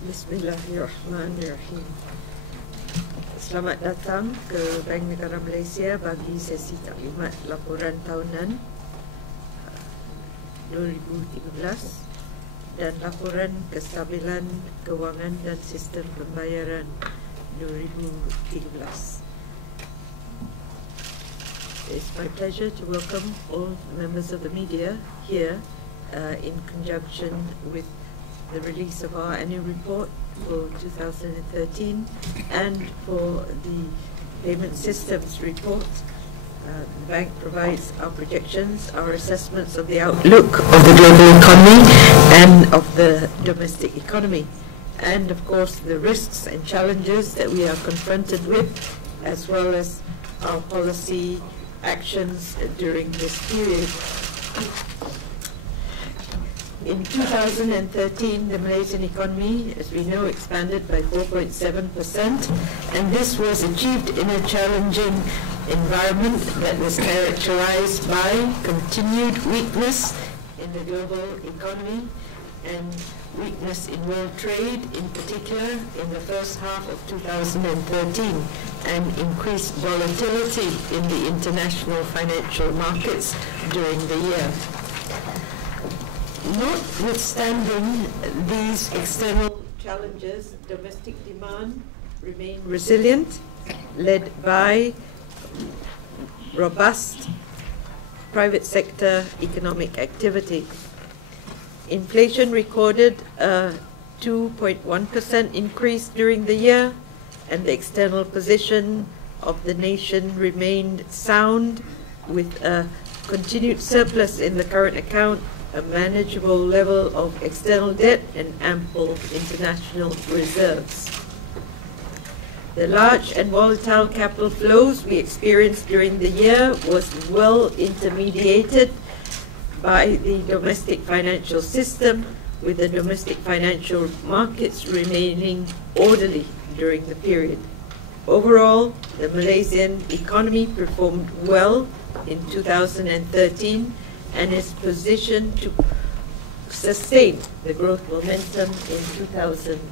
Bismillahirrahmanirrahim. Selamat datang ke Bank Negara Malaysia bagi sesi taklimat laporan tahunan 2013 dan laporan kestabilan kewangan dan sistem pembayaran 2013. It's my pleasure to welcome all members of the media here in conjunction with the release of our annual report for 2013 and for the payment systems report. The bank provides our projections, our assessments of the outlook of the global economy and of the domestic economy, and of course the risks and challenges that we are confronted with, as well as our policy actions during this period. In 2013, the Malaysian economy, as we know, expanded by 4.7%, and this was achieved in a challenging environment that was characterized by continued weakness in the global economy and weakness in world trade, in particular in the first half of 2013, and increased volatility in the international financial markets during the year. Notwithstanding these external challenges, domestic demand remained resilient, led by robust private sector economic activity. Inflation recorded a 2.1% increase during the year, and the external position of the nation remained sound, with a continued surplus in the current account, a manageable level of external debt, and ample international reserves. The large and volatile capital flows we experienced during the year was well intermediated by the domestic financial system, with the domestic financial markets remaining orderly during the period. Overall, the Malaysian economy performed well in 2013 and is positioned to sustain the growth momentum in 2014.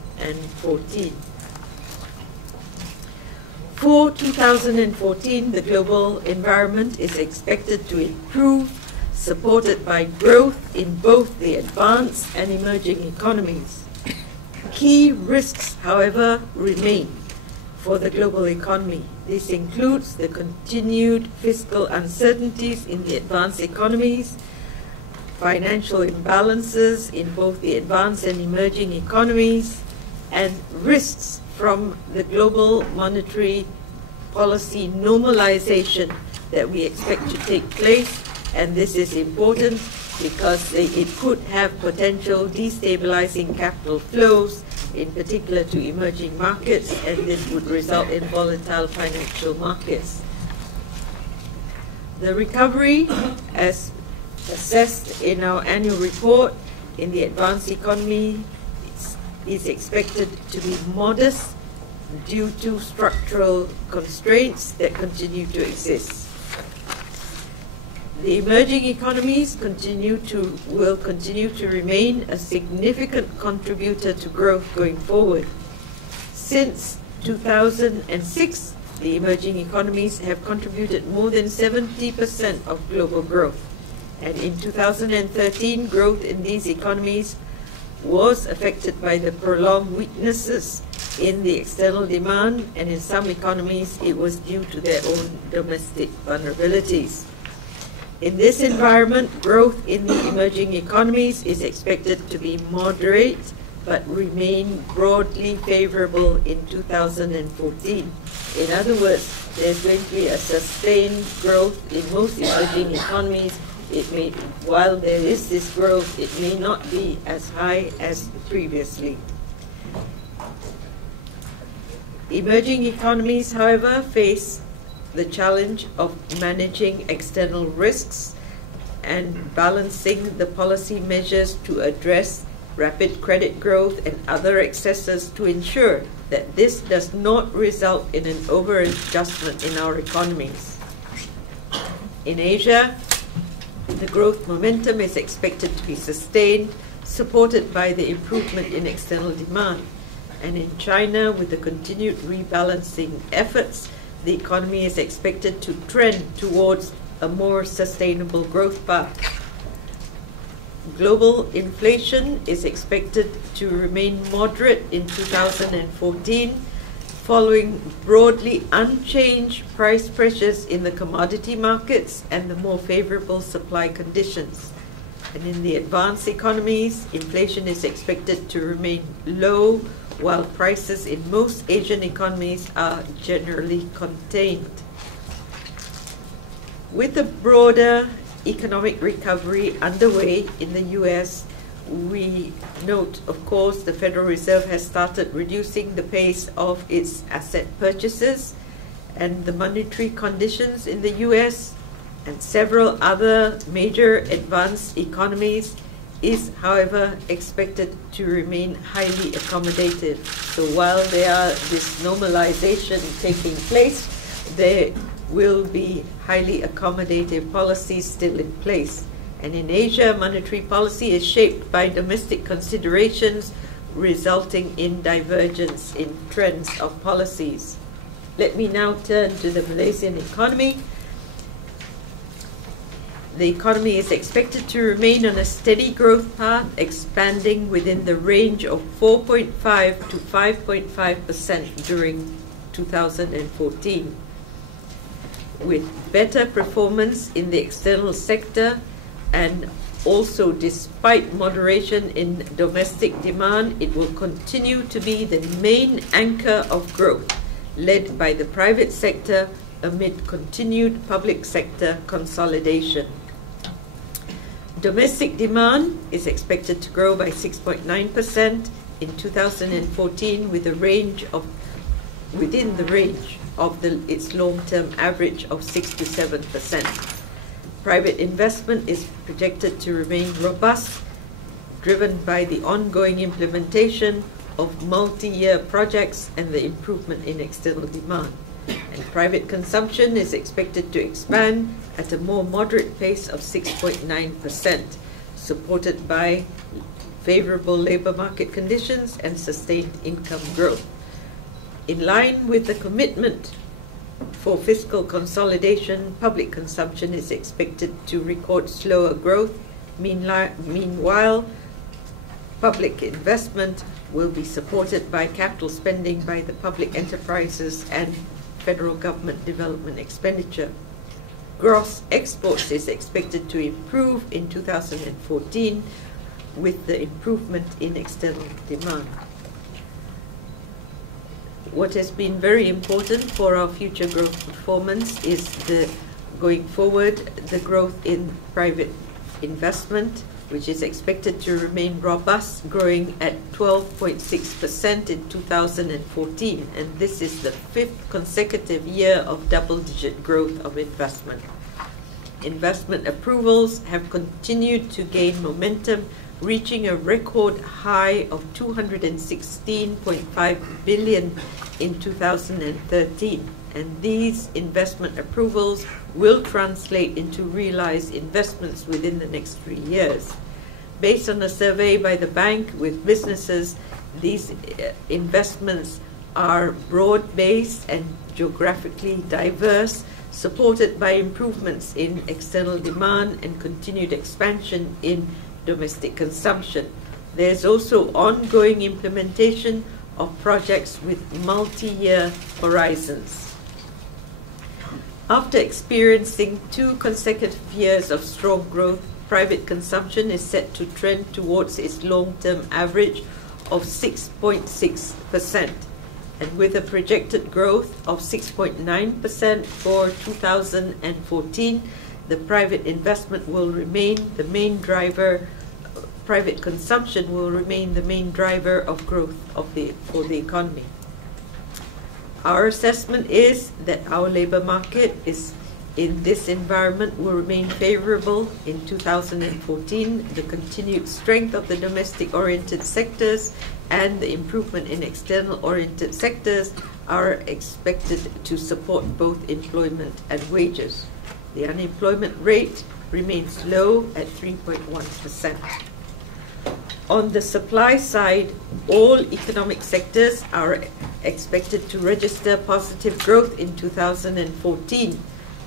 For 2014, the global environment is expected to improve, supported by growth in both the advanced and emerging economies. Key risks, however, remain for the global economy. This includes the continued fiscal uncertainties in the advanced economies, financial imbalances in both the advanced and emerging economies, and risks from the global monetary policy normalization that we expect to take place. And this is important because it could have potential destabilizing capital flows, in particular to emerging markets, and this would result in volatile financial markets. The recovery, as assessed in our annual report in the advanced economy, is expected to be modest due to structural constraints that continue to exist. The emerging economies will continue to remain a significant contributor to growth going forward. Since 2006, the emerging economies have contributed more than 70% of global growth. And in 2013, growth in these economies was affected by the prolonged weaknesses in the external demand, and in some economies it was due to their own domestic vulnerabilities. In this environment, growth in the emerging economies is expected to be moderate but remain broadly favorable in 2014. In other words, there's going to be a sustained growth in most emerging economies. While there is this growth, it may not be as high as previously. Emerging economies, however, face the challenge of managing external risks and balancing the policy measures to address rapid credit growth and other excesses to ensure that this does not result in an over-adjustment in our economies. In Asia, the growth momentum is expected to be sustained, supported by the improvement in external demand. And in China, with the continued rebalancing efforts, the economy is expected to trend towards a more sustainable growth path. Global inflation is expected to remain moderate in 2014, following broadly unchanged price pressures in the commodity markets and the more favorable supply conditions. And in the advanced economies, inflation is expected to remain low, while prices in most Asian economies are generally contained. With a broader economic recovery underway in the US, we note, of course, the Federal Reserve has started reducing the pace of its asset purchases, and the monetary conditions in the US and several other major advanced economies is, however, expected to remain highly accommodative. So while there are this normalization taking place, there will be highly accommodative policies still in place. And in Asia, monetary policy is shaped by domestic considerations, resulting in divergence in trends of policies. Let me now turn to the Malaysian economy. The economy is expected to remain on a steady growth path, expanding within the range of 4.5 to 5.5% during 2014. With better performance in the external sector, and also despite moderation in domestic demand, it will continue to be the main anchor of growth, led by the private sector amid continued public sector consolidation. Domestic demand is expected to grow by 6.9% in 2014, with a range of within the range of its long-term average of 6 to 7%. Private investment is projected to remain robust, driven by the ongoing implementation of multi-year projects and the improvement in external demand. And private consumption is expected to expand at a more moderate pace of 6.9%, supported by favorable labor market conditions and sustained income growth. In line with the commitment for fiscal consolidation, public consumption is expected to record slower growth. Meanwhile, public investment will be supported by capital spending by the public enterprises and federal government development expenditure. Gross exports is expected to improve in 2014 with the improvement in external demand. What has been very important for our future growth performance is going forward, the growth in private investment, which is expected to remain robust, growing at 12.6% in 2014. And this is the 5th consecutive year of double-digit growth of investment. Investment approvals have continued to gain momentum, reaching a record high of 216.5 billion in 2013. And these investment approvals will translate into realized investments within the next 3 years. Based on a survey by the bank with businesses, these investments are broad-based and geographically diverse, supported by improvements in external demand and continued expansion in domestic consumption. There's also ongoing implementation of projects with multi-year horizons. After experiencing 2 consecutive years of strong growth, private consumption is set to trend towards its long-term average of 6.6%. And with a projected growth of 6.9% for 2014, the private investment will remain the main driver. Private consumption will remain the main driver of growth for the economy. Our assessment is that our labor market is in this environment will remain favorable in 2014. The continued strength of the domestic-oriented sectors and the improvement in external-oriented sectors are expected to support both employment and wages. The unemployment rate remains low at 3.1%. On the supply side, all economic sectors are expected to register positive growth in 2014.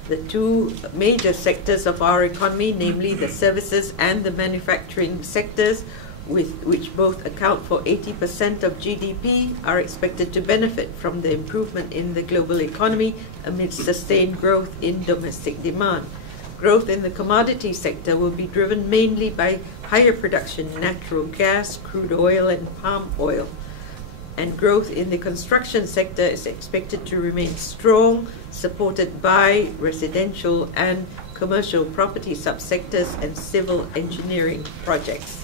The two major sectors of our economy, namely the services and the manufacturing sectors, which both account for 80% of GDP, are expected to benefit from the improvement in the global economy amidst sustained growth in domestic demand. Growth in the commodity sector will be driven mainly by higher production in natural gas, crude oil, and palm oil. And growth in the construction sector is expected to remain strong, supported by residential and commercial property subsectors and civil engineering projects.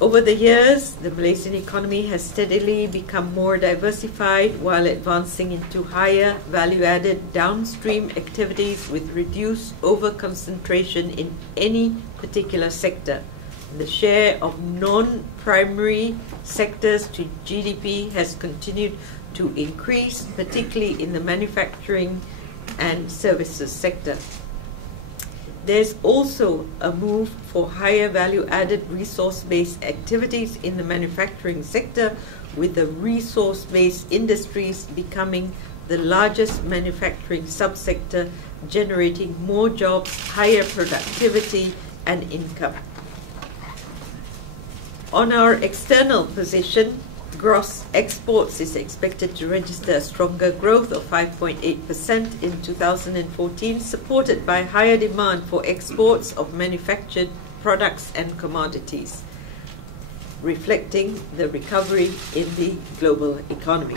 Over the years, the Malaysian economy has steadily become more diversified while advancing into higher value-added downstream activities with reduced over-concentration in any particular sector. The share of non-primary sectors to GDP has continued to increase, particularly in the manufacturing and services sector. There's also a move for higher value-added resource-based activities in the manufacturing sector, with the resource-based industries becoming the largest manufacturing subsector, generating more jobs, higher productivity, and income. On our external position, gross exports is expected to register a stronger growth of 5.8% in 2014, supported by higher demand for exports of manufactured products and commodities, reflecting the recovery in the global economy.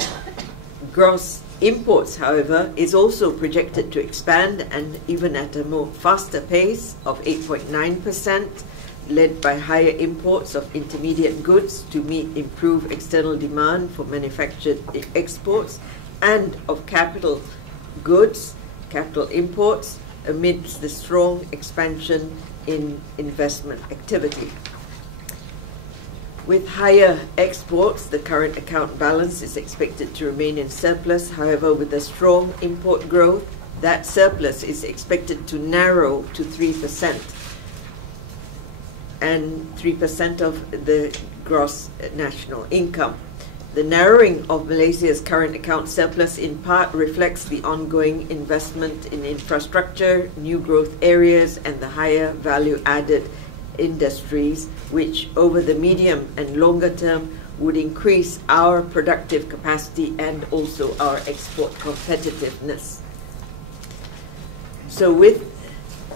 Gross imports, however, is also projected to expand, and even at a more faster pace of 8.9%, led by higher imports of intermediate goods to meet improved external demand for manufactured exports, and of capital goods, capital imports, amidst the strong expansion in investment activity. With higher exports, the current account balance is expected to remain in surplus. However, with the strong import growth, that surplus is expected to narrow to 3%. And 3% of the gross national income. The narrowing of Malaysia's current account surplus in part reflects the ongoing investment in infrastructure, new growth areas, and the higher value-added industries, which over the medium and longer term would increase our productive capacity and also our export competitiveness. So with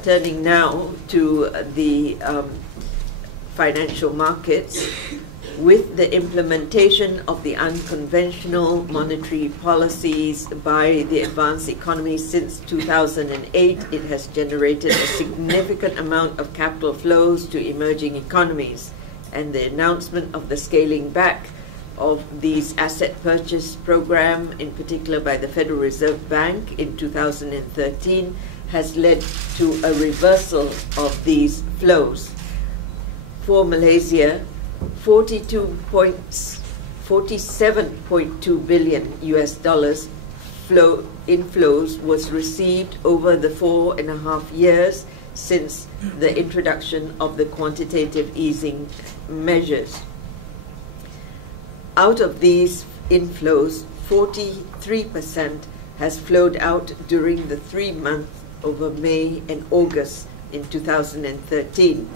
turning now to the financial markets, with the implementation of the unconventional monetary policies by the advanced economy since 2008, it has generated a significant amount of capital flows to emerging economies, and the announcement of the scaling back of these asset purchase program, in particular by the Federal Reserve Bank in 2013, has led to a reversal of these flows. For Malaysia, 47.2 billion US dollars inflows was received over the 4.5 years since the introduction of the quantitative easing measures. Out of these inflows, 43% has flowed out during the 3 months over May and August in 2013.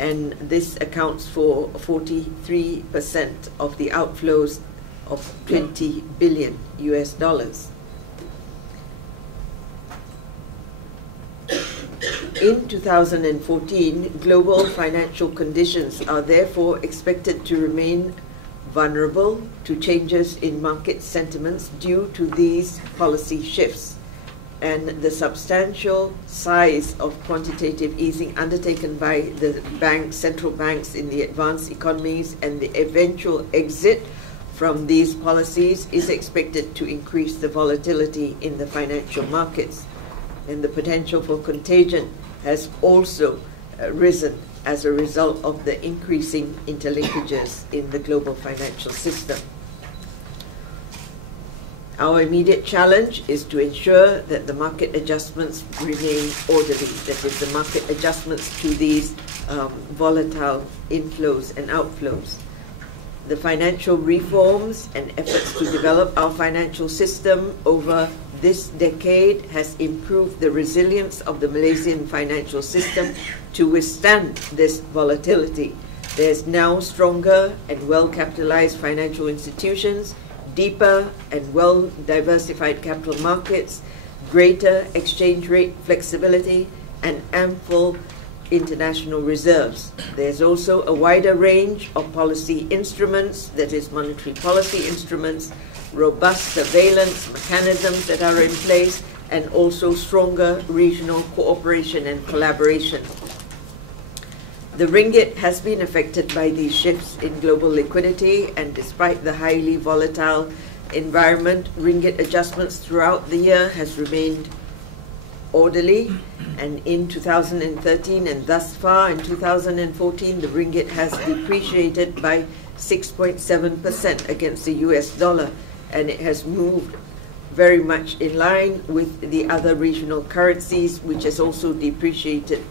And this accounts for 43% of the outflows of 20 billion US dollars. In 2014, global financial conditions are therefore expected to remain vulnerable to changes in market sentiments due to these policy shifts, and the substantial size of quantitative easing undertaken by the central banks in the advanced economies and the eventual exit from these policies is expected to increase the volatility in the financial markets. And the potential for contagion has also risen as a result of the increasing interlinkages in the global financial system. Our immediate challenge is to ensure that the market adjustments remain orderly, that is, the market adjustments to these volatile inflows and outflows. The financial reforms and efforts to develop our financial system over this decade has improved the resilience of the Malaysian financial system to withstand this volatility. There's now stronger and well-capitalized financial institutions, deeper and well-diversified capital markets, greater exchange rate flexibility, and ample international reserves. There's also a wider range of policy instruments, that is, monetary policy instruments, robust surveillance mechanisms that are in place, and also stronger regional cooperation and collaboration. The ringgit has been affected by these shifts in global liquidity, and despite the highly volatile environment, ringgit adjustments throughout the year has remained orderly, and in 2013 and thus far in 2014, the ringgit has depreciated by 6.7% against the US dollar, and it has moved very much in line with the other regional currencies, which has also depreciated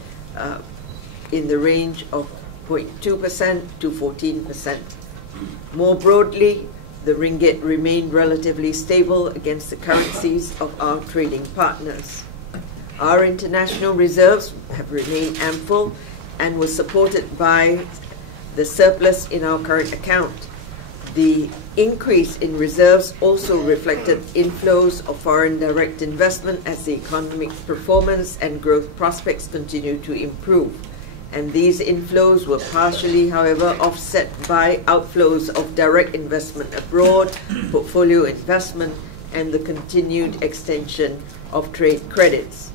in the range of 0.2% to 14%. More broadly, the ringgit remained relatively stable against the currencies of our trading partners. Our international reserves have remained ample and were supported by the surplus in our current account. The increase in reserves also reflected inflows of foreign direct investment as the economic performance and growth prospects continue to improve. And these inflows were partially, however, offset by outflows of direct investment abroad, portfolio investment, and the continued extension of trade credits.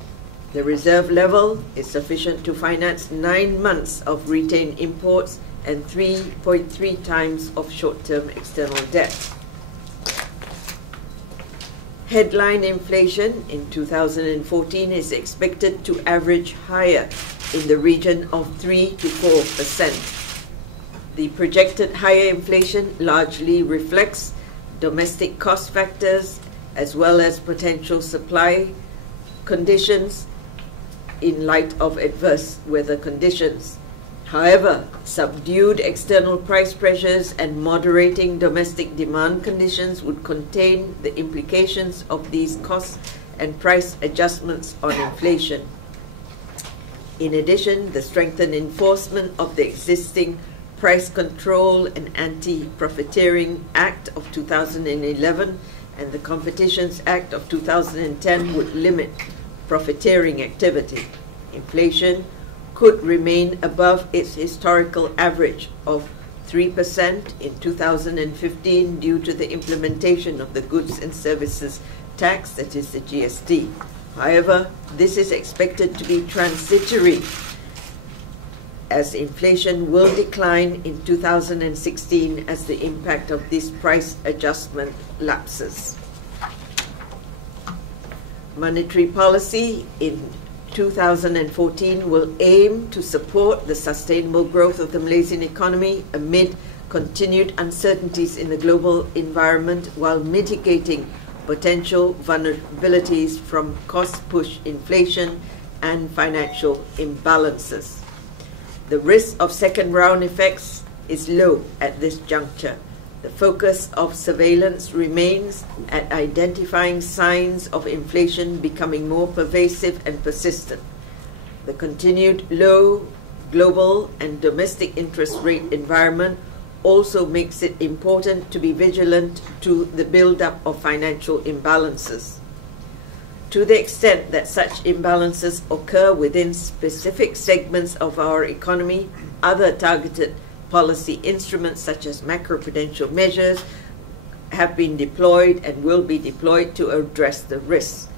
The reserve level is sufficient to finance 9 months of retained imports and 3.3 times of short-term external debt. Headline inflation in 2014 is expected to average higher in the region of 3 to 4%. The projected higher inflation largely reflects domestic cost factors as well as potential supply conditions in light of adverse weather conditions. However, subdued external price pressures and moderating domestic demand conditions would contain the implications of these cost and price adjustments on inflation. In addition, the strengthened enforcement of the existing Price Control and Anti-Profiteering Act of 2011 and the Competitions Act of 2010 would limit profiteering activity. Inflation could remain above its historical average of 3% in 2015 due to the implementation of the Goods and Services Tax, that is the GST. However, this is expected to be transitory, as inflation will decline in 2016 as the impact of this price adjustment lapses. Monetary policy in 2014 will aim to support the sustainable growth of the Malaysian economy amid continued uncertainties in the global environment while mitigating potential vulnerabilities from cost-push inflation and financial imbalances. The risk of second-round effects is low at this juncture. The focus of surveillance remains at identifying signs of inflation becoming more pervasive and persistent. The continued low global and domestic interest rate environment also makes it important to be vigilant to the build-up of financial imbalances. To the extent that such imbalances occur within specific segments of our economy, other targeted policy instruments such as macroprudential measures have been deployed and will be deployed to address the risks.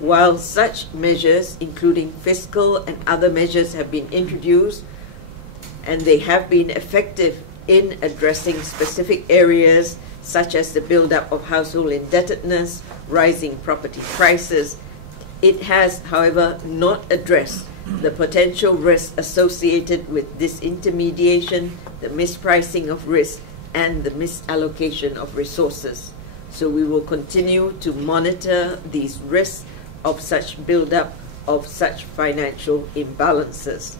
While such measures, including fiscal and other measures, have been introduced, and they have been effective in addressing specific areas such as the build-up of household indebtedness, rising property prices, it has, however, not addressed the potential risks associated with disintermediation, the mispricing of risk, and the misallocation of resources. So we will continue to monitor these risks of such buildup of such financial imbalances.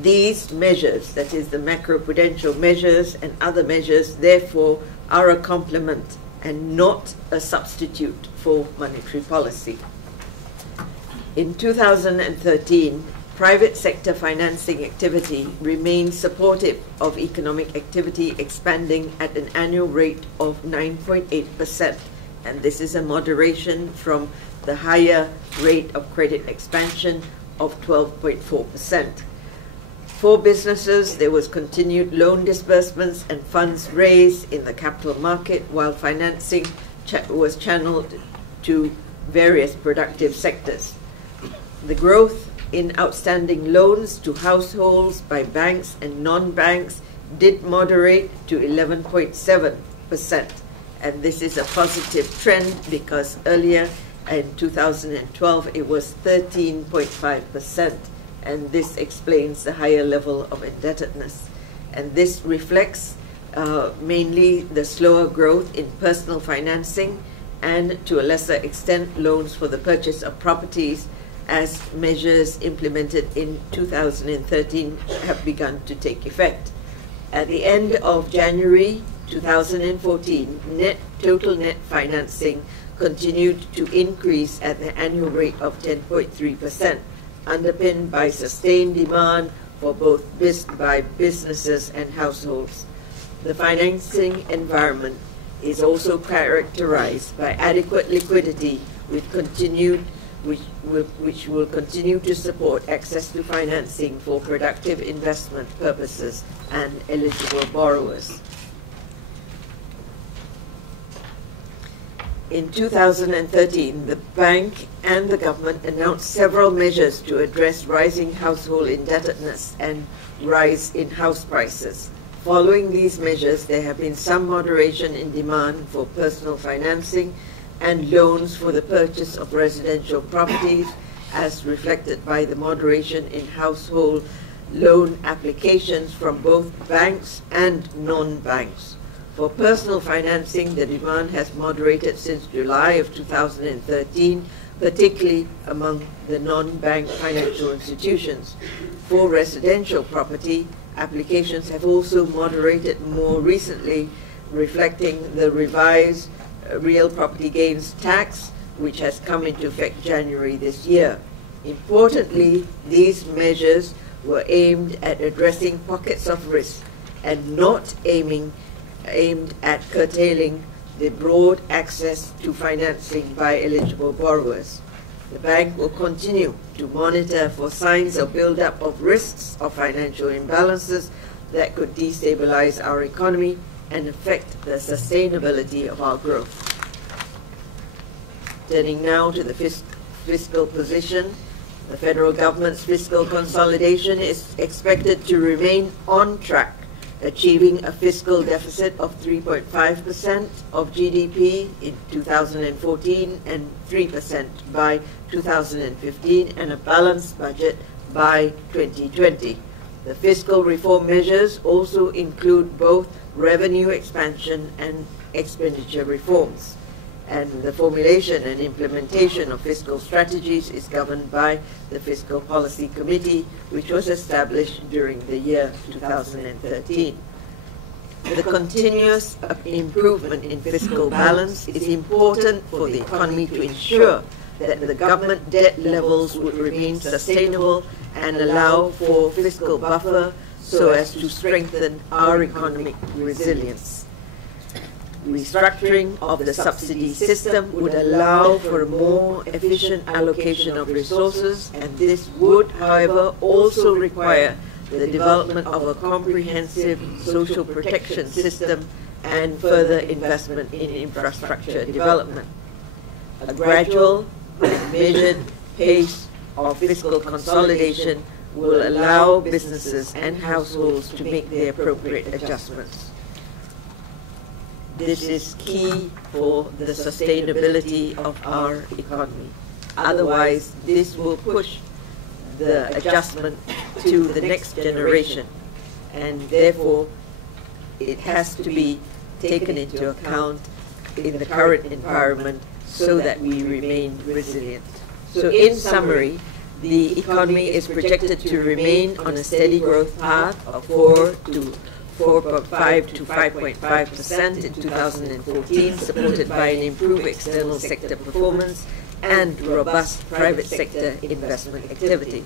These measures, that is the macroprudential measures and other measures, therefore are a complement and not a substitute for monetary policy. In 2013, private sector financing activity remained supportive of economic activity, expanding at an annual rate of 9.8%, and this is a moderation from the higher rate of credit expansion of 12.4%. For businesses, there was continued loan disbursements and funds raised in the capital market, while financing was channeled to various productive sectors. The growth in outstanding loans to households by banks and non-banks did moderate to 11.7%, and this is a positive trend because earlier in 2012 it was 13.5%, and this explains the higher level of indebtedness. And this reflects mainly the slower growth in personal financing and, to a lesser extent, loans for the purchase of properties, as measures implemented in 2013 have begun to take effect. At the end of January 2014, total net financing continued to increase at the annual rate of 10.3%, underpinned by sustained demand for both by businesses and households. The financing environment is also characterized by adequate liquidity which will continue to support access to financing for productive investment purposes and eligible borrowers. In 2013, the bank and the government announced several measures to address rising household indebtedness and rise in house prices. Following these measures, there have been some moderation in demand for personal financing and loans for the purchase of residential properties, as reflected by the moderation in household loan applications from both banks and non-banks. For personal financing, the demand has moderated since July of 2013, particularly among the non-bank financial institutions. For residential property, applications have also moderated more recently, reflecting the revised real property gains tax, which has come into effect January this year. Importantly, these measures were aimed at addressing pockets of risk and not aimed at curtailing the broad access to financing by eligible borrowers. The bank will continue to monitor for signs of build-up of risks of financial imbalances that could destabilize our economy and affect the sustainability of our growth. Turning now to the fiscal position, the federal government's fiscal consolidation is expected to remain on track, achieving a fiscal deficit of 3.5% of GDP in 2014 and 3% by 2015, and a balanced budget by 2020. The fiscal reform measures also include both revenue expansion and expenditure reforms. And the formulation and implementation of fiscal strategies is governed by the Fiscal Policy Committee, which was established during the year 2013. The continuous improvement in fiscal balance is important for the economy to ensure that the government debt levels would remain sustainable and allow for fiscal buffer so as to strengthen our economic resilience. Restructuring of the subsidy system would allow for a more efficient allocation of resources, and this would, however, also require the development of a comprehensive social protection system and further investment in infrastructure development. A gradual and measured pace of fiscal consolidation will allow businesses and households to make the appropriate adjustments. This is key for the sustainability of our economy. Otherwise, this will push the adjustment to the next generation, and therefore it has to be taken into account in the current environment so that we remain resilient. So in summary, the economy is projected to remain on a steady growth path of 4.5 to 5.5% in 2014, supported by an improved external sector performance and robust private sector investment activity.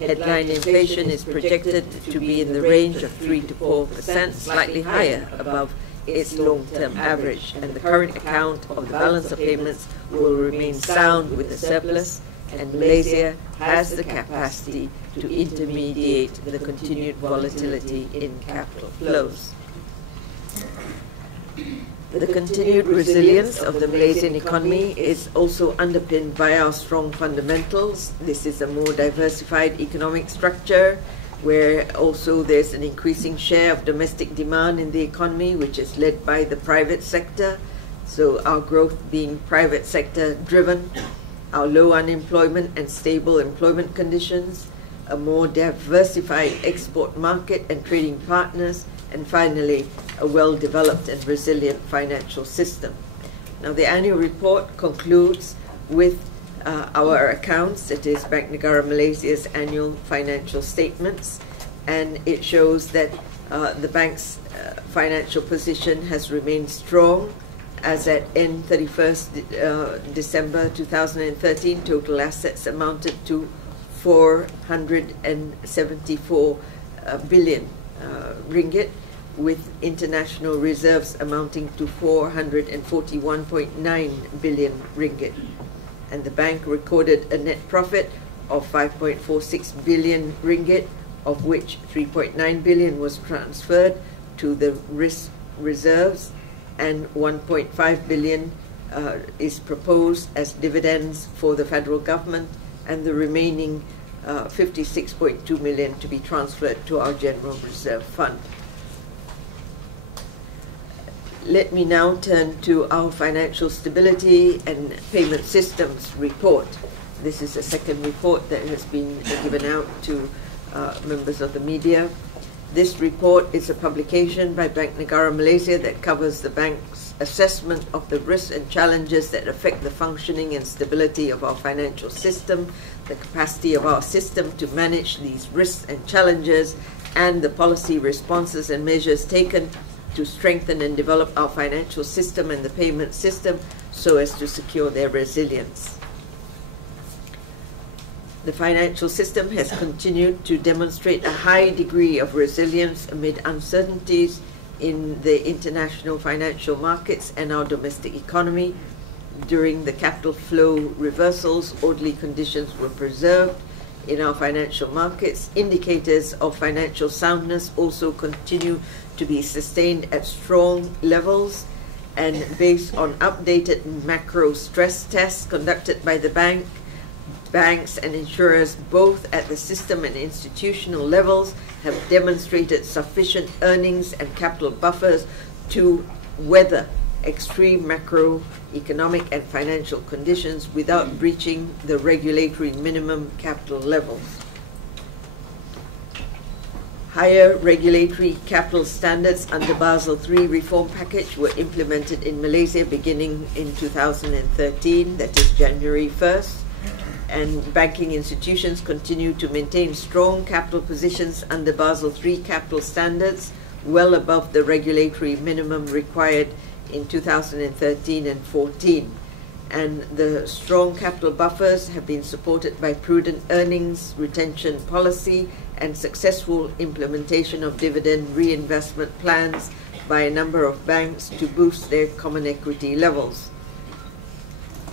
Headline inflation is projected to be in the range of 3 to 4%, slightly higher above its long-term average, and the current account of the balance of payments will remain sound with a surplus, and Malaysia has the capacity to intermediate the continued volatility in capital flows. The continued resilience of the Malaysian economy is also underpinned by our strong fundamentals. This is a more diversified economic structure where also there's an increasing share of domestic demand in the economy, which is led by the private sector. So our growth being private sector driven, our low unemployment and stable employment conditions, a more diversified export market and trading partners, and finally, a well-developed and resilient financial system. Now, the annual report concludes with our accounts. It is Bank Negara Malaysia's annual financial statements, and it shows that the bank's financial position has remained strong. As at end 31st December 2013, total assets amounted to 474 billion ringgit, with international reserves amounting to 441.9 billion ringgit. And the bank recorded a net profit of 5.46 billion ringgit, of which 3.9 billion was transferred to the risk reserves, and 1.5 billion is proposed as dividends for the federal government, and the remaining 56.2 million to be transferred to our General Reserve Fund. Let me now turn to our financial stability and payment systems report. This is a second report that has been given out to members of the media. This report is a publication by Bank Negara Malaysia that covers the bank's assessment of the risks and challenges that affect the functioning and stability of our financial system, the capacity of our system to manage these risks and challenges, and the policy responses and measures taken to strengthen and develop our financial system and the payment system so as to secure their resilience. The financial system has continued to demonstrate a high degree of resilience amid uncertainties in the international financial markets and our domestic economy. During the capital flow reversals, orderly conditions were preserved in our financial markets. Indicators of financial soundness also continue to be sustained at strong levels, and based on updated macro stress tests conducted by the banks and insurers both at the system and institutional levels have demonstrated sufficient earnings and capital buffers to weather extreme macroeconomic and financial conditions without breaching the regulatory minimum capital levels. Higher regulatory capital standards under Basel III reform package were implemented in Malaysia beginning in 2013, that is January 1st, and banking institutions continue to maintain strong capital positions under Basel III capital standards, well above the regulatory minimum required in 2013 and 14. And the strong capital buffers have been supported by prudent earnings retention policy and successful implementation of dividend reinvestment plans by a number of banks to boost their common equity levels.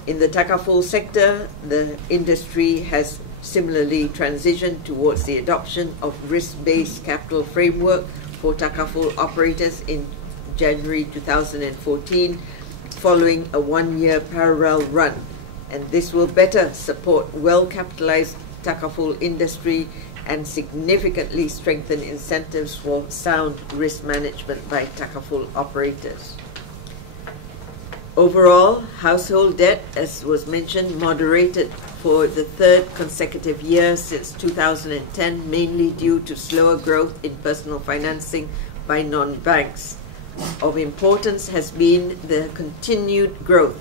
In the takaful sector, the industry has similarly transitioned towards the adoption of risk-based capital framework for takaful operators in January 2014, following a one-year parallel run, and this will better support well-capitalized takaful industry and significantly strengthen incentives for sound risk management by takaful operators. Overall, household debt, as was mentioned, moderated for the third consecutive year since 2010, mainly due to slower growth in personal financing by non-banks. Of importance has been the continued growth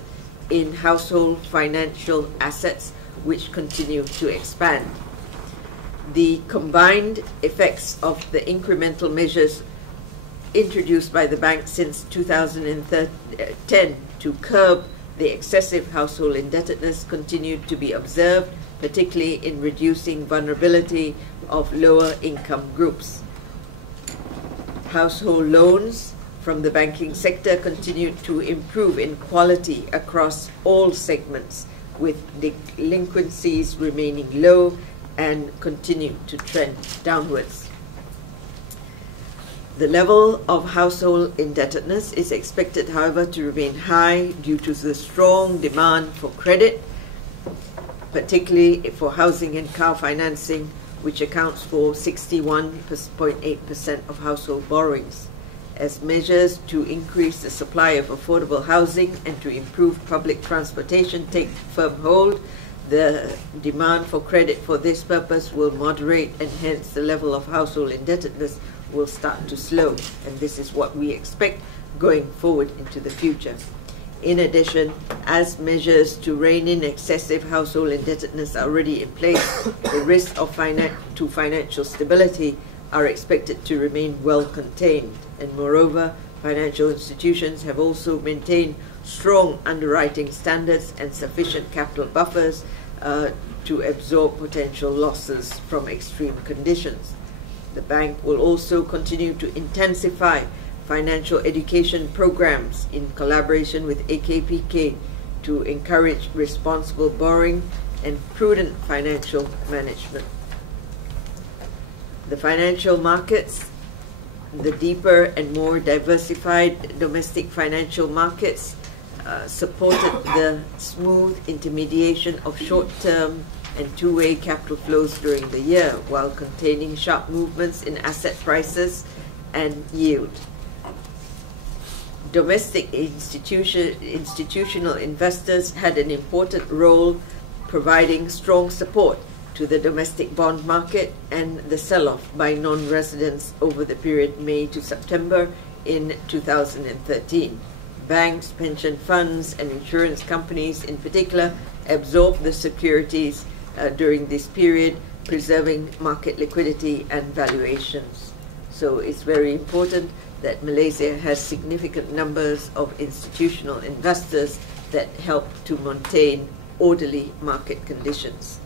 in household financial assets, which continue to expand. The combined effects of the incremental measures introduced by the bank since 2010 to curb the excessive household indebtedness continued to be observed, particularly in reducing vulnerability of lower income groups. Household loans from the banking sector continued to improve in quality across all segments, with delinquencies remaining low and continue to trend downwards. The level of household indebtedness is expected, however, to remain high due to the strong demand for credit, particularly for housing and car financing, which accounts for 61.8% of household borrowings. As measures to increase the supply of affordable housing and to improve public transportation take firm hold, the demand for credit for this purpose will moderate, and hence the level of household indebtedness will start to slow, and this is what we expect going forward into the future. In addition, as measures to rein in excessive household indebtedness are already in place, the risks of financial stability are expected to remain well contained, and moreover, financial institutions have also maintained strong underwriting standards and sufficient capital buffers to absorb potential losses from extreme conditions. The bank will also continue to intensify financial education programs in collaboration with AKPK to encourage responsible borrowing and prudent financial management. The financial markets, the deeper and more diversified domestic financial markets, supported the smooth intermediation of short-term and two-way capital flows during the year, while containing sharp movements in asset prices and yield. Domestic institutional investors had an important role providing strong support to the domestic bond market and the sell-off by non-residents over the period May to September in 2013. Banks, pension funds, and insurance companies in particular absorbed the securities during this period, preserving market liquidity and valuations. So it's very important that Malaysia has significant numbers of institutional investors that help to maintain orderly market conditions.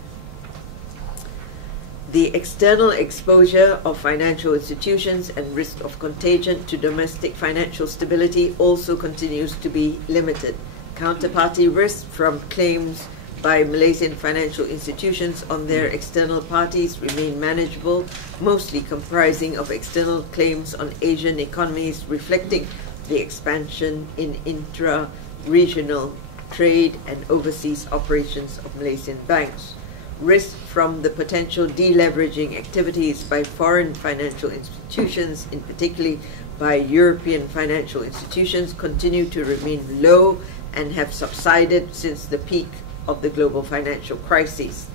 The external exposure of financial institutions and risk of contagion to domestic financial stability also continues to be limited. Counterparty risk from claims by Malaysian financial institutions on their external parties remain manageable, mostly comprising of external claims on Asian economies, reflecting the expansion in intra-regional trade and overseas operations of Malaysian banks. Risk from the potential deleveraging activities by foreign financial institutions, in particular by European financial institutions, continue to remain low and have subsided since the peak of the global financial crisis.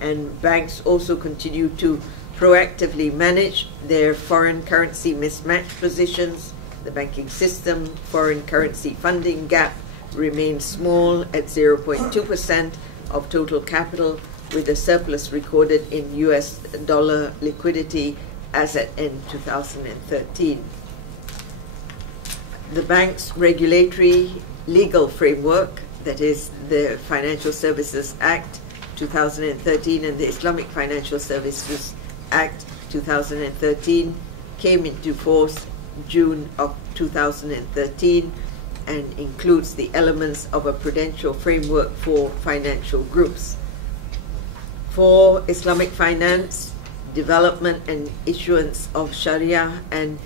And banks also continue to proactively manage their foreign currency mismatch positions. The banking system foreign currency funding gap remains small at 0.2% of total capital, with a surplus recorded in US dollar liquidity as at end 2013. The bank's regulatory legal framework, that is the Financial Services Act 2013 and the Islamic Financial Services Act 2013, came into force June of 2013 and includes the elements of a prudential framework for financial groups. For Islamic finance, development and issuance of Sharia and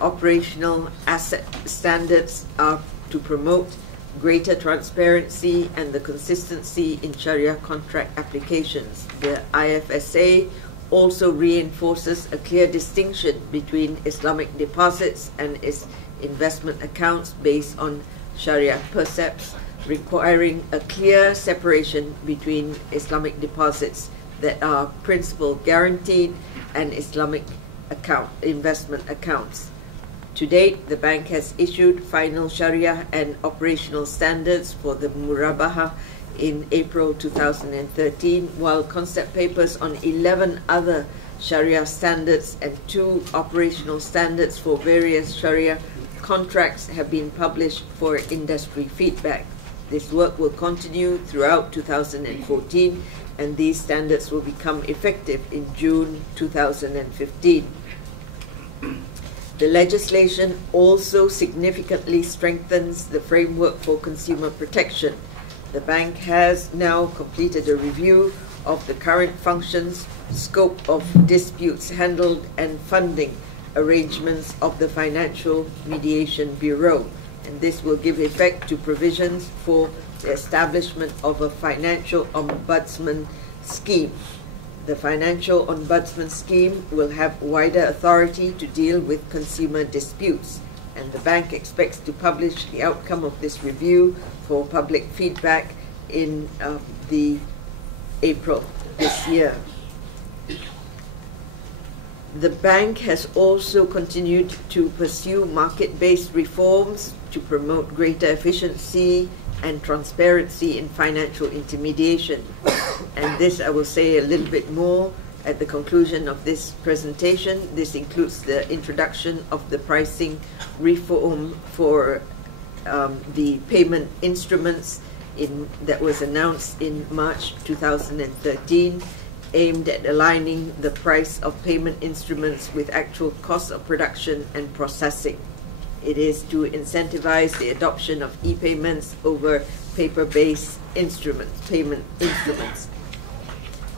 operational asset standards are to promote greater transparency and the consistency in Sharia contract applications. The IFSA also reinforces a clear distinction between Islamic deposits and its investment accounts based on Sharia precepts, requiring a clear separation between Islamic deposits that are principal guaranteed and Islamic investment accounts. To date, the bank has issued final Sharia and operational standards for the Murabaha in April 2013, while concept papers on 11 other Sharia standards and 2 operational standards for various Sharia contracts have been published for industry feedback. This work will continue throughout 2014, and these standards will become effective in June 2015. The legislation also significantly strengthens the framework for consumer protection. The bank has now completed a review of the current functions, scope of disputes handled, and funding arrangements of the Financial Mediation Bureau, and this will give effect to provisions for the establishment of a financial ombudsman scheme. The Financial Ombudsman Scheme will have wider authority to deal with consumer disputes, and the bank expects to publish the outcome of this review for public feedback in the April this year. The bank has also continued to pursue market-based reforms to promote greater efficiency and transparency in financial intermediation. And this I will say a little bit more at the conclusion of this presentation. This includes the introduction of the pricing reform for the payment instruments that was announced in March 2013, aimed at aligning the price of payment instruments with actual costs of production and processing. It is to incentivize the adoption of e-payments over paper-based payment instruments.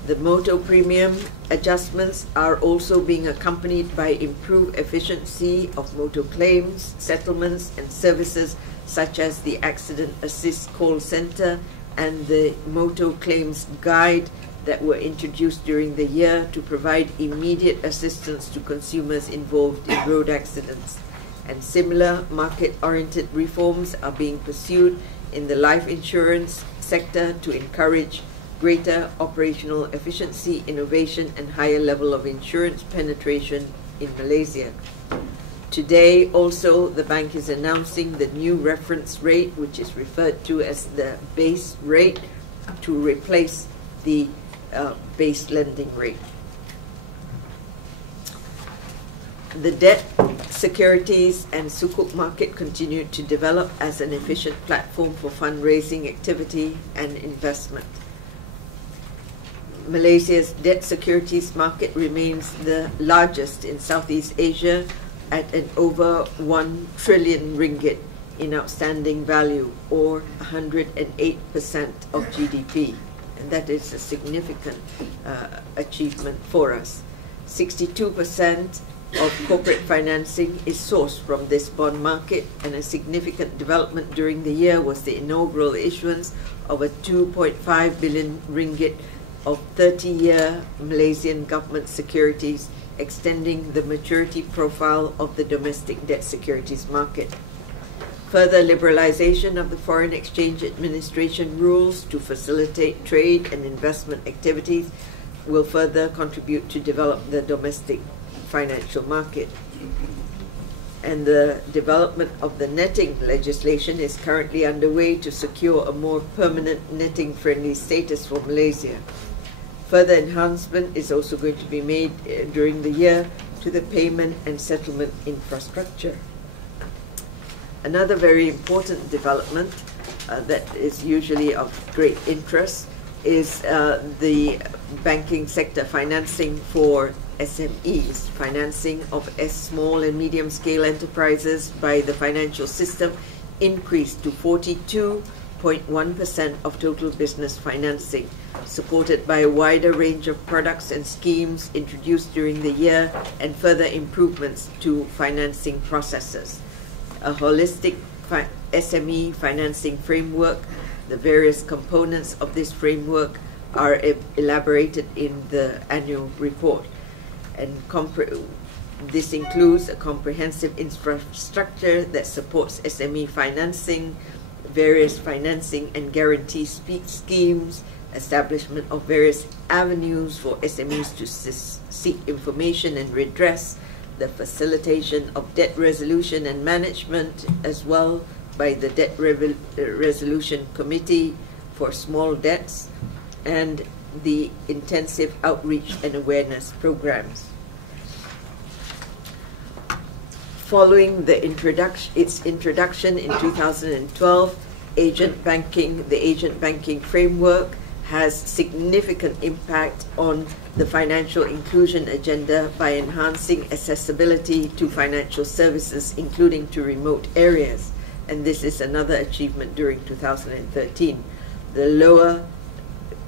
The motor premium adjustments are also being accompanied by improved efficiency of motor claims, settlements, and services such as the Accident Assist Call Center and the Motor Claims Guide that were introduced during the year to provide immediate assistance to consumers involved in road accidents. And similar market-oriented reforms are being pursued in the life insurance sector to encourage greater operational efficiency, innovation, and higher level of insurance penetration in Malaysia. Today, also, the bank is announcing the new reference rate, which is referred to as the base rate, to replace the base lending rate. The debt, securities, and sukuk market continue to develop as an efficient platform for fundraising activity and investment. Malaysia's debt securities market remains the largest in Southeast Asia at an over 1 trillion ringgit in outstanding value, or 108% of GDP. And that is a significant achievement for us. 62% of corporate financing is sourced from this bond market, and a significant development during the year was the inaugural issuance of a 2.5 billion ringgit of 30-year Malaysian government securities, extending the maturity profile of the domestic debt securities market. Further liberalization of the Foreign Exchange Administration rules to facilitate trade and investment activities will further contribute to develop the domestic financial market. And the development of the netting legislation is currently underway to secure a more permanent netting-friendly status for Malaysia. Further enhancement is also going to be made during the year to the payment and settlement infrastructure. Another very important development that is usually of great interest is the banking sector financing for SMEs. Financing of small and medium-scale enterprises by the financial system increased to 42.1% of total business financing, supported by a wider range of products and schemes introduced during the year and further improvements to financing processes. A holistic SME financing framework, the various components of this framework are elaborated in the annual report. And this includes a comprehensive infrastructure that supports SME financing, various financing and guarantee schemes, establishment of various avenues for SMEs to seek information and redress, the facilitation of debt resolution and management, as well by the Debt Resolution Committee for small debts, and the intensive outreach and awareness programs. Following its introduction in 2012, the agent banking framework has significant impact on the financial inclusion agenda by enhancing accessibility to financial services, including to remote areas. And this is another achievement during 2013. The lower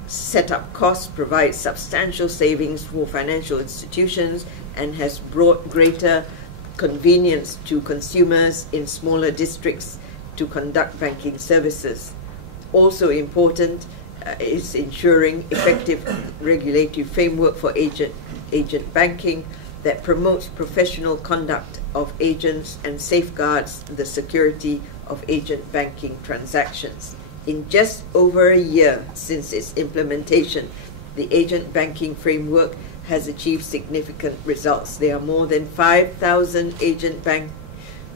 setup costs provide substantial savings for financial institutions and has brought greater convenience to consumers in smaller districts to conduct banking services. Also important is ensuring effective regulatory framework for agent banking that promotes professional conduct of agents and safeguards the security of agent banking transactions. In just over a year since its implementation, the agent banking framework has achieved significant results. There are more than 5,000 agent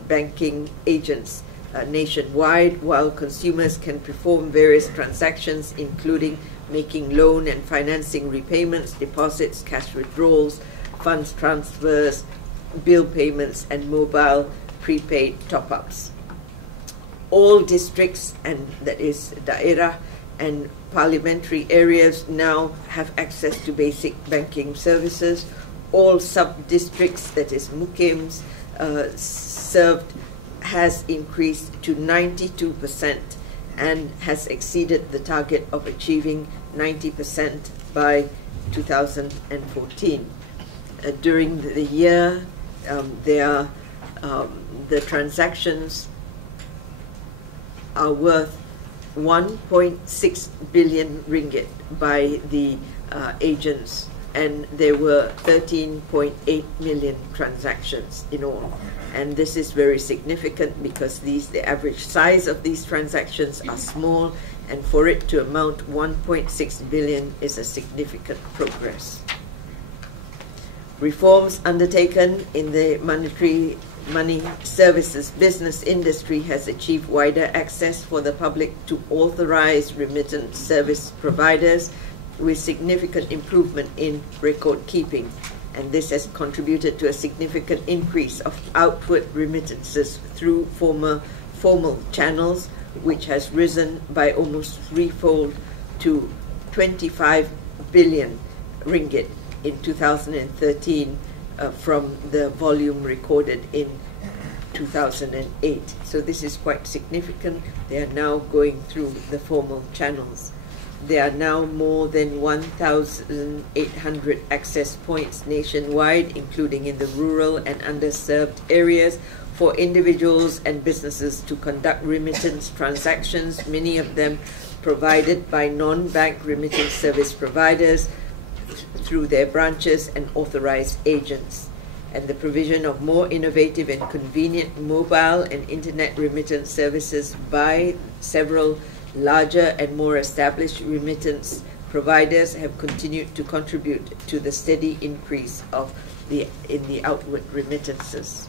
banking agents nationwide, while consumers can perform various transactions, including making loan and financing repayments, deposits, cash withdrawals, funds transfers, bill payments, and mobile prepaid top-ups. All districts, and that is daerah and parliamentary areas, now have access to basic banking services. All sub-districts, that is mukims, served has increased to 92% and has exceeded the target of achieving 90% by 2014. During the year, the transactions are worth 1.6 billion ringgit by the agents, and there were 13.8 million transactions in all. And this is very significant because the average size of these transactions are small, and for it to amount 1.6 billion is a significant progress. Reforms undertaken in the money services business industry has achieved wider access for the public to authorized remittance service providers, with significant improvement in record keeping. And this has contributed to a significant increase of outward remittances through formal channels, which has risen by almost threefold to 25 billion ringgit in 2013 from the volume recorded in 2008. So this is quite significant. They are now going through the formal channels. There are now more than 1,800 access points nationwide, including in the rural and underserved areas, for individuals and businesses to conduct remittance transactions, many of them provided by non-bank remittance service providers through their branches and authorized agents. And the provision of more innovative and convenient mobile and internet remittance services by several larger and more established remittance providers have continued to contribute to the steady increase in the outward remittances.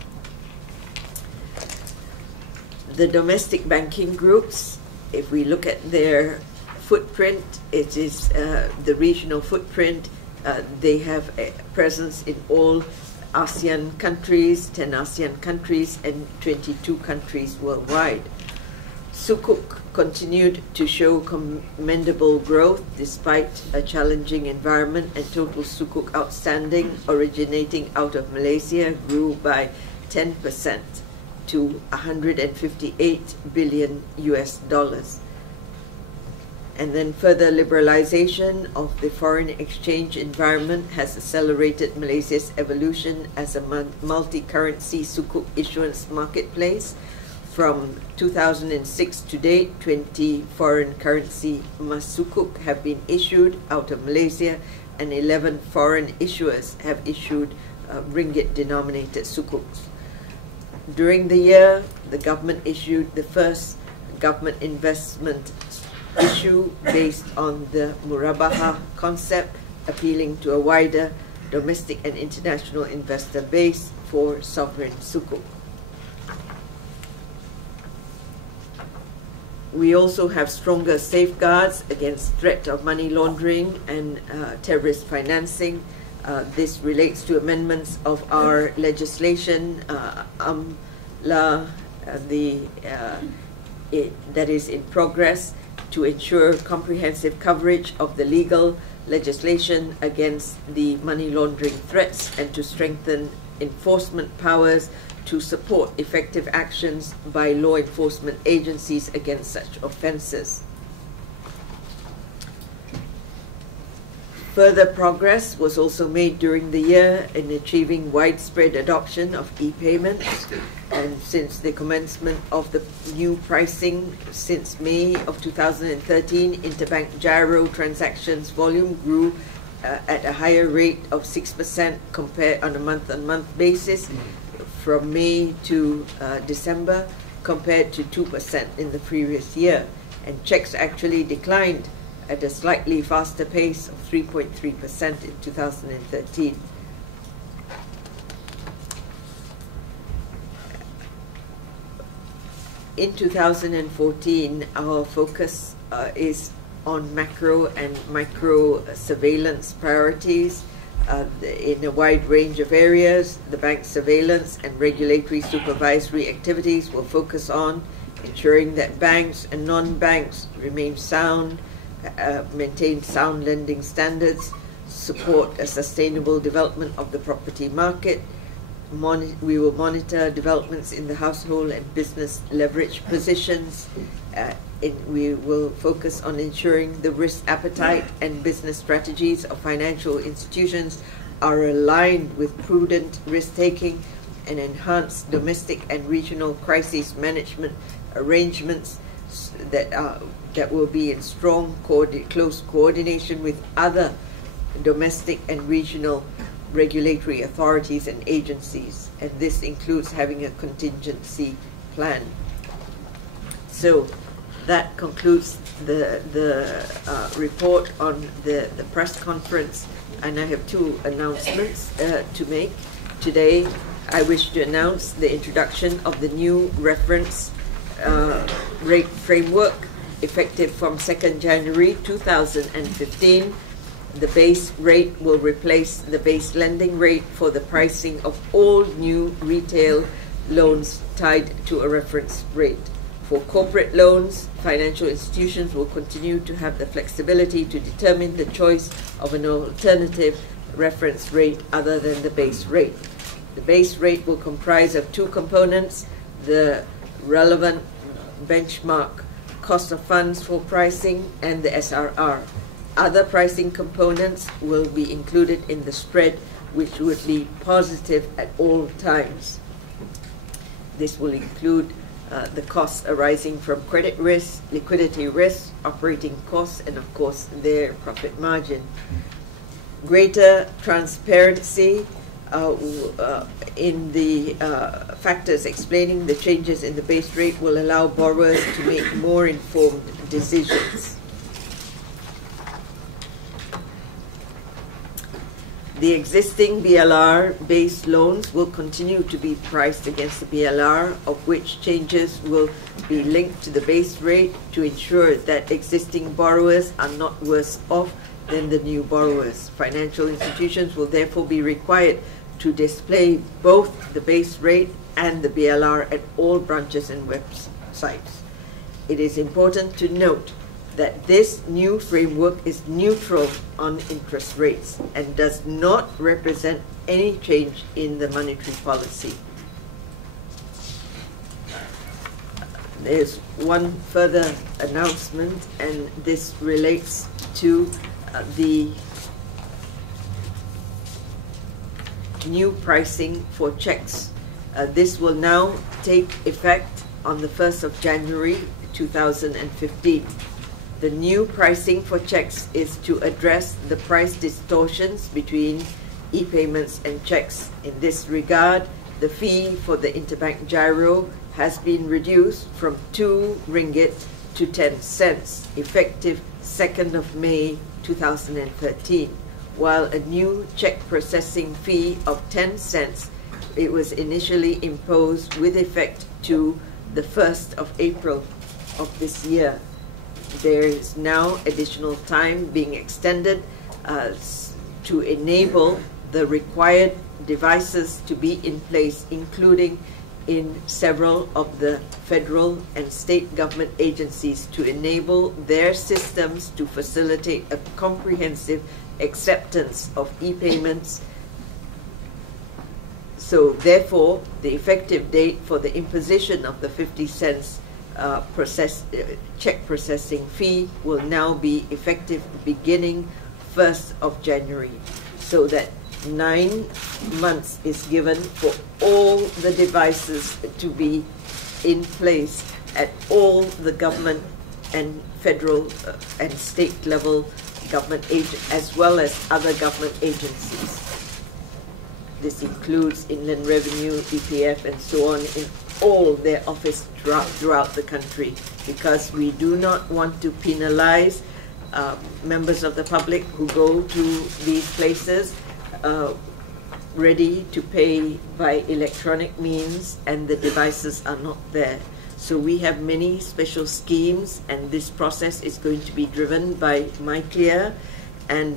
The domestic banking groups, if we look at their footprint, it is the regional footprint. They have a presence in all ASEAN countries, 10 ASEAN countries, and 22 countries worldwide. Sukuk continued to show commendable growth despite a challenging environment, and total sukuk outstanding originating out of Malaysia grew by 10% to 158 billion US dollars. And then further liberalization of the foreign exchange environment has accelerated Malaysia's evolution as a multi-currency sukuk issuance marketplace. From 2006 to date, 20 foreign currency sukuk have been issued out of Malaysia, and 11 foreign issuers have issued ringgit-denominated sukuks. During the year, the government issued the first government investment issue based on the Murabaha concept, appealing to a wider domestic and international investor base for sovereign sukuk. We also have stronger safeguards against threat of money laundering and terrorist financing. This relates to amendments of our legislation, that is in progress, to ensure comprehensive coverage of the legal legislation against the money laundering threats and to strengthen enforcement powers to support effective actions by law enforcement agencies against such offences. Further progress was also made during the year in achieving widespread adoption of e-payments, and since the commencement of the new pricing since May of 2013, interbank gyro transactions volume grew at a higher rate of 6% compared on a month-on-month basis from May to December, compared to 2% in the previous year, and checks actually declined at a slightly faster pace of 3.3% in 2013. In 2014, our focus is on macro and micro surveillance priorities in a wide range of areas. The bank's surveillance and regulatory supervisory activities will focus on ensuring that banks and non-banks remain sound, maintain sound lending standards, support a sustainable development of the property market. We will monitor developments in the household and business leverage positions. We will focus on ensuring the risk appetite and business strategies of financial institutions are aligned with prudent risk-taking and enhanced domestic and regional crisis management arrangements that will be in strong, close coordination with other domestic and regional regulatory authorities and agencies, and this includes having a contingency plan. So that concludes the report on the press conference, and I have two announcements to make. Today, I wish to announce the introduction of the new reference rate framework effective from 2nd January 2015. The base rate will replace the base lending rate for the pricing of all new retail loans tied to a reference rate. For corporate loans, financial institutions will continue to have the flexibility to determine the choice of an alternative reference rate other than the base rate. The base rate will comprise of two components: the relevant benchmark cost of funds for pricing and the SRR. Other pricing components will be included in the spread, which would be positive at all times. This will include the costs arising from credit risk, liquidity risk, operating costs, and of course their profit margin. Greater transparency in the factors explaining the changes in the base rate will allow borrowers to make more informed decisions. The existing BLR-based loans will continue to be priced against the BLR, of which changes will be linked to the base rate to ensure that existing borrowers are not worse off than the new borrowers. Financial institutions will therefore be required to display both the base rate and the BLR at all branches and websites. It is important to note that this new framework is neutral on interest rates and does not represent any change in the monetary policy. There's one further announcement, and this relates to the new pricing for checks. This will now take effect on the 1st of January 2015. The new pricing for checks is to address the price distortions between e-payments and checks. In this regard, the fee for the interbank gyro has been reduced from 2 ringgit to 10 cents, effective 2nd of May 2013, while a new check processing fee of 10 cents it was initially imposed with effect to the 1st of April of this year. There is now additional time being extended to enable the required devices to be in place, including in several of the federal and state government agencies, to enable their systems to facilitate a comprehensive acceptance of e-payments. So therefore, the effective date for the imposition of the 50 cents check processing fee will now be effective beginning 1st of January, so that 9 months is given for all the devices to be in place at all the government and federal and state level government as well as other government agencies. This includes Inland Revenue, EPF, and so on, in all their offices throughout the country, because we do not want to penalize members of the public who go to these places ready to pay by electronic means and the devices are not there. So we have many special schemes, and this process is going to be driven by MyClear, and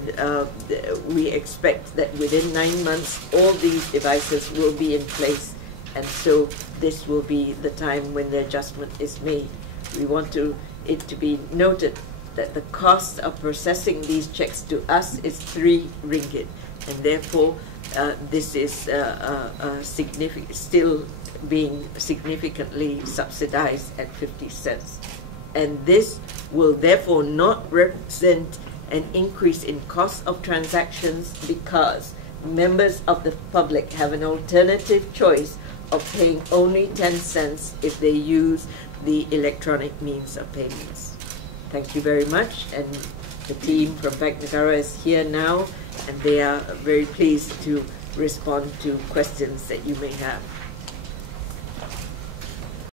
we expect that within 9 months all these devices will be in place, and so this will be the time when the adjustment is made. We want it to be noted that the cost of processing these checks to us is 3 ringgit, and therefore this is still being significantly subsidized at 50 cents. And this will therefore not represent an increase in cost of transactions, because members of the public have an alternative choice of paying only 10 cents if they use the electronic means of payments. Thank you very much, and the team from Bank Negara is here now, and they are very pleased to respond to questions that you may have.